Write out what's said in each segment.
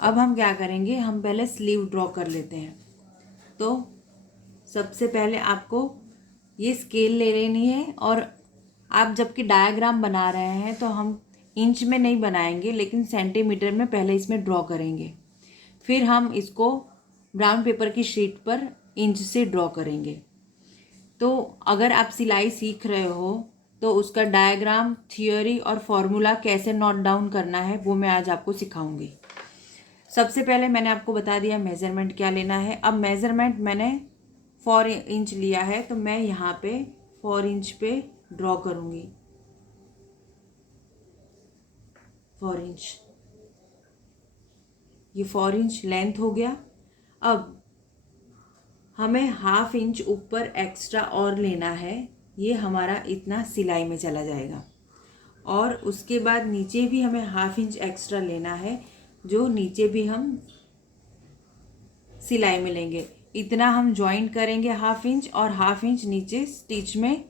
अब हम क्या करेंगे, हम पहले स्लीव ड्रॉ कर लेते हैं। तो सबसे पहले आपको ये स्केल ले लेनी है, और आप जबकि डायग्राम बना रहे हैं तो हम इंच में नहीं बनाएंगे लेकिन सेंटीमीटर में पहले इसमें ड्रॉ करेंगे, फिर हम इसको ब्राउन पेपर की शीट पर इंच से ड्रॉ करेंगे। तो अगर आप सिलाई सीख रहे हो तो उसका डायग्राम, थियोरी और फॉर्मूला कैसे नोट डाउन करना है वो मैं आज आपको सिखाऊंगी। सबसे पहले मैंने आपको बता दिया मेज़रमेंट क्या लेना है। अब मेज़रमेंट मैंने 4 इंच लिया है, तो मैं यहाँ पे 4 इंच पे ड्रॉ करूँगी। 4 इंच, ये 4 इंच लेंथ हो गया। अब हमें हाफ इंच ऊपर एक्स्ट्रा और लेना है, ये हमारा इतना सिलाई में चला जाएगा। और उसके बाद नीचे भी हमें हाफ इंच एक्स्ट्रा लेना है, जो नीचे भी हम सिलाई में लेंगे। इतना हम जॉइंट करेंगे हाफ इंच, और हाफ इंच नीचे स्टिच में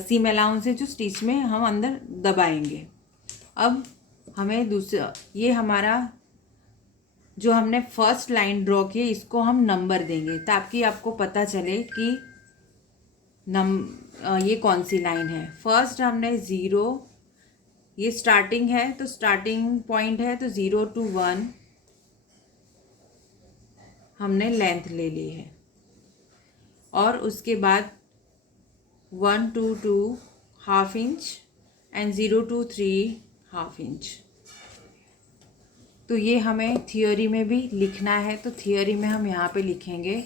सीम अलाउंस से जो स्टिच में हम अंदर दबाएंगे। अब हमें दूसरा, ये हमारा जो हमने फर्स्ट लाइन ड्रॉ की इसको हम नंबर देंगे ताकि आपको पता चले कि ये कौन सी लाइन है। फर्स्ट हमने 0, ये स्टार्टिंग है तो स्टार्टिंग पॉइंट है, तो 0 to 1 हमने लेंथ ले ली है। और उसके बाद 1 to 2 half inch and 0 to 3 half inch. तो ये हमें थियोरी में भी लिखना है, तो थियोरी में हम यहाँ पे लिखेंगे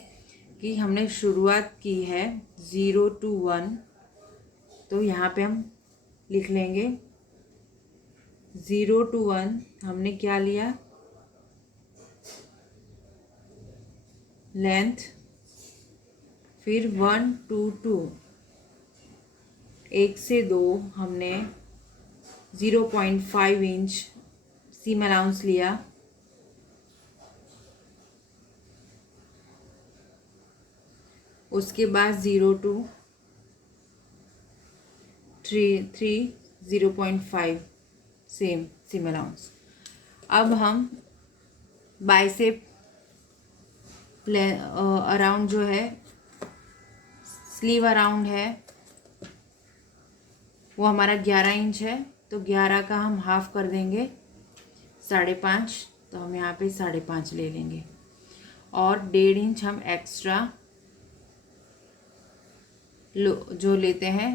कि हमने शुरुआत की है 0 to 1, तो यहाँ पे हम लिख लेंगे 0 to 1 हमने क्या लिया, लेंथ। फिर 1 to 2, 1 से 2 हमने 0.5 इंच सीम अलाउंस लिया। उसके बाद 0 to 3 0.5 सेम सीम अलाउंस। अब हम बाइसेप अराउंड जो है, स्लीव अराउंड है, वो हमारा 11 इंच है, तो 11 का हम हाफ कर देंगे 5.5, तो हम यहाँ पे 5.5 ले लेंगे। और 1.5 इंच हम एक्स्ट्रा जो लेते हैं,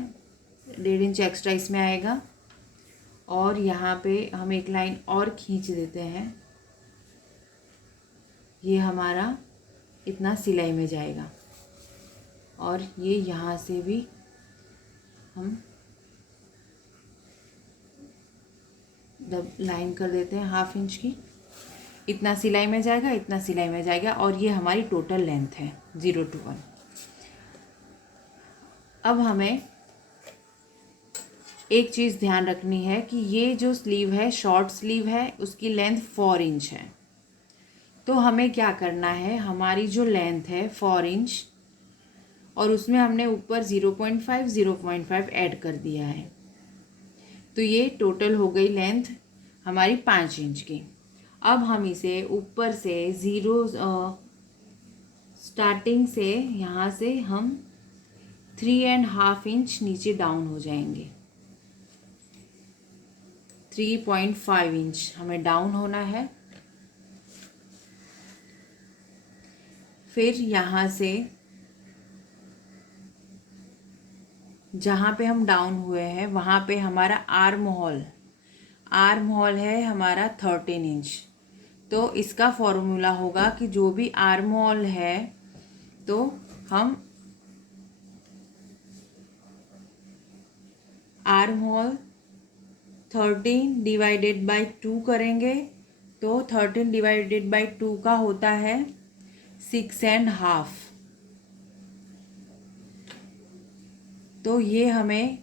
1.5 इंच एक्स्ट्रा इसमें आएगा। और यहाँ पे हम एक लाइन और खींच देते हैं, ये हमारा इतना सिलाई में जाएगा। और ये यहाँ से भी हम लाइन कर देते हैं हाफ इंच की, इतना सिलाई में जाएगा, इतना सिलाई में जाएगा। और ये हमारी टोटल लेंथ है 0 to 1। अब हमें एक चीज़ ध्यान रखनी है कि ये जो स्लीव है, शॉर्ट स्लीव है, उसकी लेंथ 4 इंच है। तो हमें क्या करना है, हमारी जो लेंथ है 4 इंच, और उसमें हमने ऊपर 0.5 ऐड कर दिया है, तो ये टोटल हो गई लेंथ हमारी 5 इंच की। अब हम इसे ऊपर से 0 स्टार्टिंग से यहाँ से हम 3.5 इंच नीचे डाउन हो जाएंगे। 3.5 इंच हमें डाउन होना है। फिर यहाँ से जहाँ पे हम डाउन हुए हैं वहाँ पे हमारा आर्म होल है हमारा 13 इंच। तो इसका फॉर्मूला होगा कि जो भी आर्म होल है, तो हम आर्म होल 13 डिवाइडेड बाई 2 करेंगे, तो 13 डिवाइडेड बाई 2 का होता है 6.5। तो ये हमें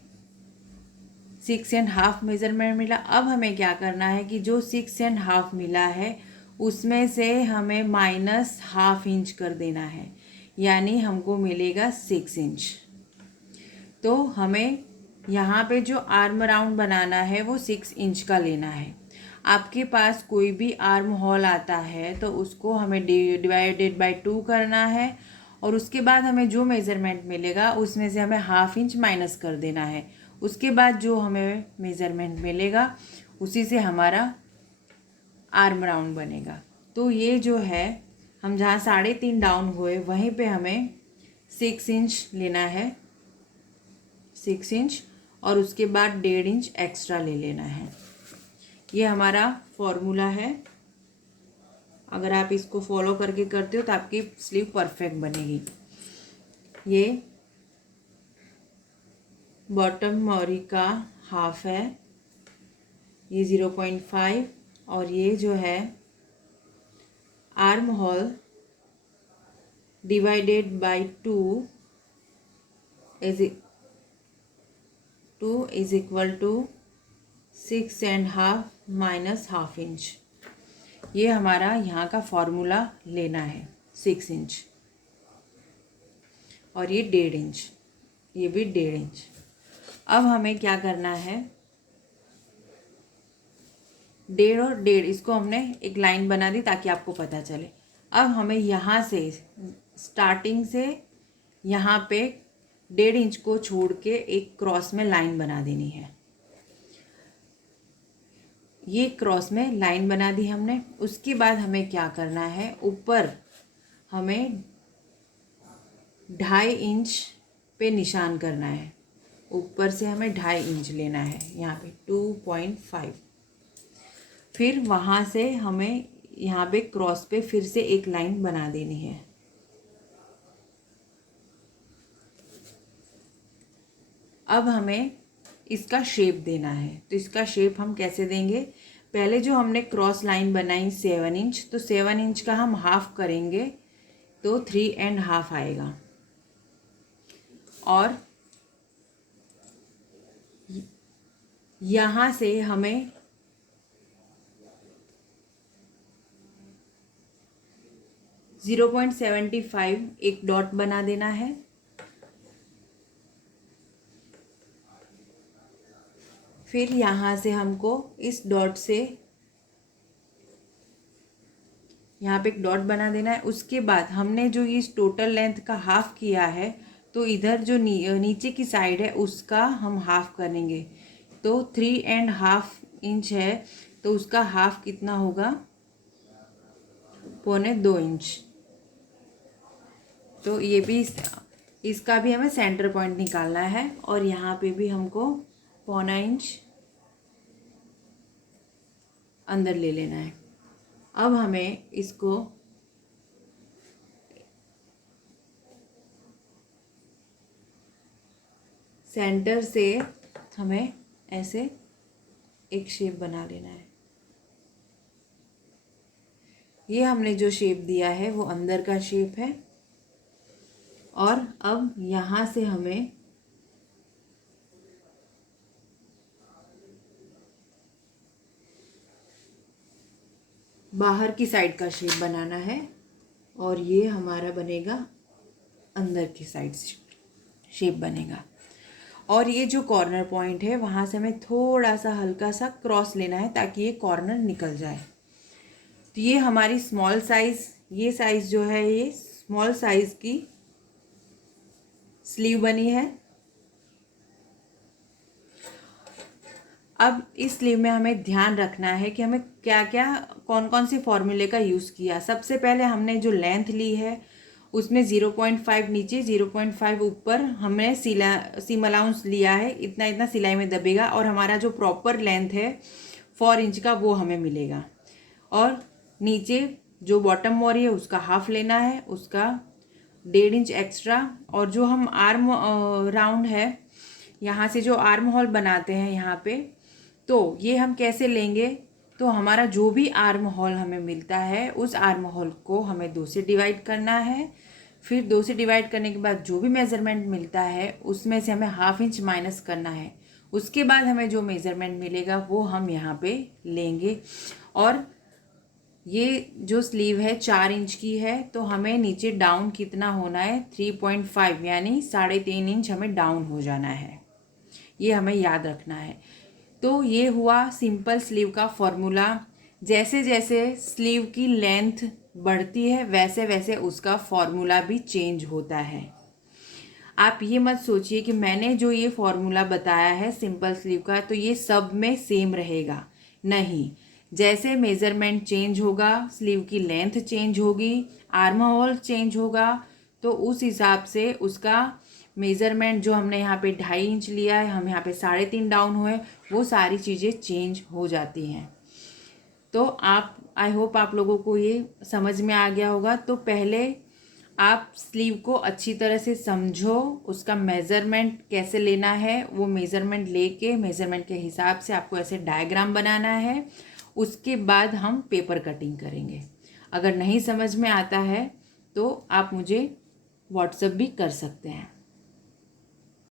6.5 मेज़रमेंट मिला। अब हमें क्या करना है कि जो 6.5 मिला है उसमें से हमें -1/2 इंच कर देना है, यानी हमको मिलेगा 6 इंच। तो हमें यहाँ पे जो आर्म राउंड बनाना है वो 6 इंच का लेना है। आपके पास कोई भी आर्म होल आता है तो उसको हमें डिवाइडेड बाय 2 करना है, और उसके बाद हमें जो मेज़रमेंट मिलेगा उसमें से हमें ½ इंच माइनस कर देना है। उसके बाद जो हमें मेज़रमेंट मिलेगा उसी से हमारा आर्म राउंड बनेगा। तो ये जो है, हम जहाँ 3.5 डाउन हुए वहीं पे हमें 6 इंच लेना है, 6 इंच, और उसके बाद 1.5 इंच एक्स्ट्रा ले लेना है। ये हमारा फॉर्मूला है। अगर आप इसको फॉलो करके करते हो तो आपकी स्लीव परफेक्ट बनेगी। ये बॉटम मोरी का हाफ है, ये 0.5, और ये जो है arm hole divided by 2 is equal to 6.5 minus ½ inch. ये हमारा यहाँ का फॉर्मूला लेना है, 6 इंच, और ये 1.5 इंच, ये भी 1.5 इंच। अब हमें क्या करना है, 1.5 और 1.5 इसको हमने एक लाइन बना दी ताकि आपको पता चले। अब हमें यहाँ से स्टार्टिंग से यहाँ पे 1.5 इंच को छोड़ के एक क्रॉस में लाइन बना देनी है। ये क्रॉस में लाइन बना दी हमने। उसके बाद हमें क्या करना है, ऊपर हमें 2.5 इंच पे निशान करना है। ऊपर से हमें 2.5 इंच लेना है, यहाँ पे 2.5। फिर वहाँ से हमें यहाँ पे क्रॉस पे फिर से एक लाइन बना देनी है। अब हमें इसका शेप देना है। तो इसका शेप हम कैसे देंगे, पहले जो हमने क्रॉस लाइन बनाई 7 इंच, तो 7 इंच का हम हाफ करेंगे तो 3.5 आएगा। और यहाँ से हमें 0.75 एक डॉट बना देना है। फिर यहाँ से हमको इस डॉट से यहाँ पे एक डॉट बना देना है। उसके बाद हमने जो इस टोटल लेंथ का हाफ किया है, तो इधर जो नीचे की साइड है उसका हम हाफ करेंगे। तो 3.5 इंच है, तो उसका हाफ कितना होगा, 1.25 इंच। तो ये भी इसका भी हमें सेंटर पॉइंट निकालना है, और यहाँ पे भी हमको 1.25 इंच अंदर ले लेना है। अब हमें इसको सेंटर से हमें ऐसे एक शेप बना लेना है। ये हमने जो शेप दिया है वो अंदर का शेप है। और अब यहाँ से हमें बाहर की साइड का शेप बनाना है, और ये हमारा बनेगा अंदर की साइड शेप बनेगा। और ये जो कॉर्नर पॉइंट है वहाँ से हमें थोड़ा सा हल्का सा क्रॉस लेना है ताकि ये कॉर्नर निकल जाए। तो ये हमारी स्मॉल साइज़, ये साइज़ जो है ये स्मॉल साइज़ की स्लीव बनी है। अब इस स्लीव में हमें ध्यान रखना है कि हमें क्या क्या कौन कौन से फॉर्मूले का यूज़ किया। सबसे पहले हमने जो लेंथ ली है उसमें 0.5 नीचे 0.5 ऊपर हमने सीम अलाउंस लिया है, इतना इतना सिलाई में दबेगा, और हमारा जो प्रॉपर लेंथ है 4 इंच का वो हमें मिलेगा। और नीचे जो बॉटम मोरी है उसका हाफ लेना है, उसका 1.5 इंच एक्स्ट्रा। और जो हम आर्म राउंड है, यहाँ से जो आर्म होल बनाते हैं यहाँ पे, तो ये हम कैसे लेंगे, तो हमारा जो भी आर्म होल हमें मिलता है उस आर्म होल को हमें 2 से डिवाइड करना है। फिर 2 से डिवाइड करने के बाद जो भी मेज़रमेंट मिलता है उसमें से हमें ½ इंच माइनस करना है। उसके बाद हमें जो मेज़रमेंट मिलेगा वो हम यहाँ पे लेंगे। और ये जो स्लीव है 4 इंच की है, तो हमें नीचे डाउन कितना होना है, 3.5 यानी 3.5 इंच हमें डाउन हो जाना है। ये हमें याद रखना है। तो तो ये हुआ सिंपल स्लीव का फॉर्मूला। जैसे जैसे स्लीव की लेंथ बढ़ती है वैसे वैसे उसका फॉर्मूला भी चेंज होता है। आप ये मत सोचिए कि मैंने जो ये फॉर्मूला बताया है सिंपल स्लीव का तो ये सब में सेम रहेगा, नहीं। जैसे मेज़रमेंट चेंज होगा, स्लीव की लेंथ चेंज होगी, आर्म होल चेंज होगा, तो उस हिसाब से उसका मेज़रमेंट जो हमने यहाँ पे 2.5 इंच लिया है, हम यहाँ पे 3.5 डाउन हुए, वो सारी चीज़ें चेंज हो जाती हैं। तो आप, आई होप आप लोगों को ये समझ में आ गया होगा। तो पहले आप स्लीव को अच्छी तरह से समझो, उसका मेज़रमेंट कैसे लेना है, वो मेज़रमेंट लेके मेज़रमेंट के हिसाब से आपको ऐसे डायग्राम बनाना है। उसके बाद हम पेपर कटिंग करेंगे। अगर नहीं समझ में आता है तो आप मुझे व्हाट्सएप भी कर सकते हैं।